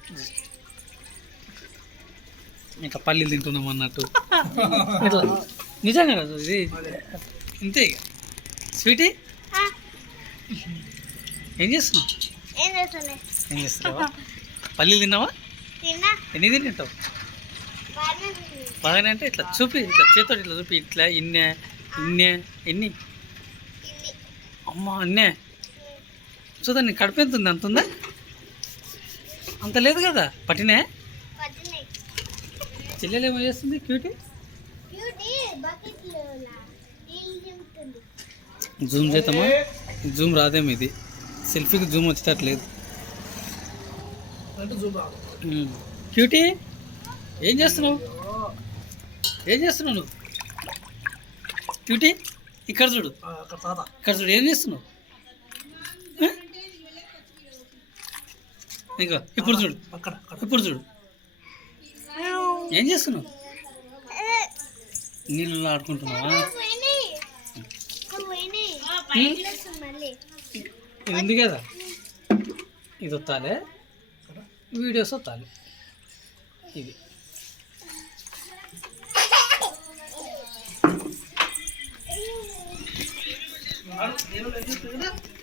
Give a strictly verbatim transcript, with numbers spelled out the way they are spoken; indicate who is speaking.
Speaker 1: ఇంకా పల్లీలు తింటున్నాం అన్నట్టు ఇట్లా నిజంగా కదా ఇది ఇంతే ఇక. స్వీటీ ఏం చేస్తున్నావు? ఏం చేస్తున్నావా? పల్లీలు తిన్నావా? ఎన్ని తింటావు? బాగానే అంటే ఇట్లా చూపి, ఇట్లా చేతో ఇట్లా చూపి, ఇట్లా ఇన్నే ఇన్నే ఎన్ని అమ్మ అన్నే చూద్దా నీ కడుపు ఎంత ఉంది? అంత ఉందా? అంత లేదు కదా. పట్టినే చెల్లెలు ఏమో చేస్తుంది క్యూటీ. జూమ్ చేద్దామా? జూమ్ రాదేమో, ఇది సెల్ఫీకి జూమ్ వచ్చేటట్లేదు. క్యూటీ ఏం చేస్తున్నావు? ఏం చేస్తున్నావు నువ్వు? క్యూటీ ఇక్కడ చూడు, ఇక్కడ చూడు, ఏం చేస్తున్నావు? ఇంకా ఇప్పుడు చూడు, ఇప్పుడు చూడు, ఏం చేస్తున్నావు? నీళ్ళు ఆడుకుంటున్నావా? ఇది ఉంది కదా, ఇది వత్తాలే, వీడియోస్ వత్తాలి. ఇది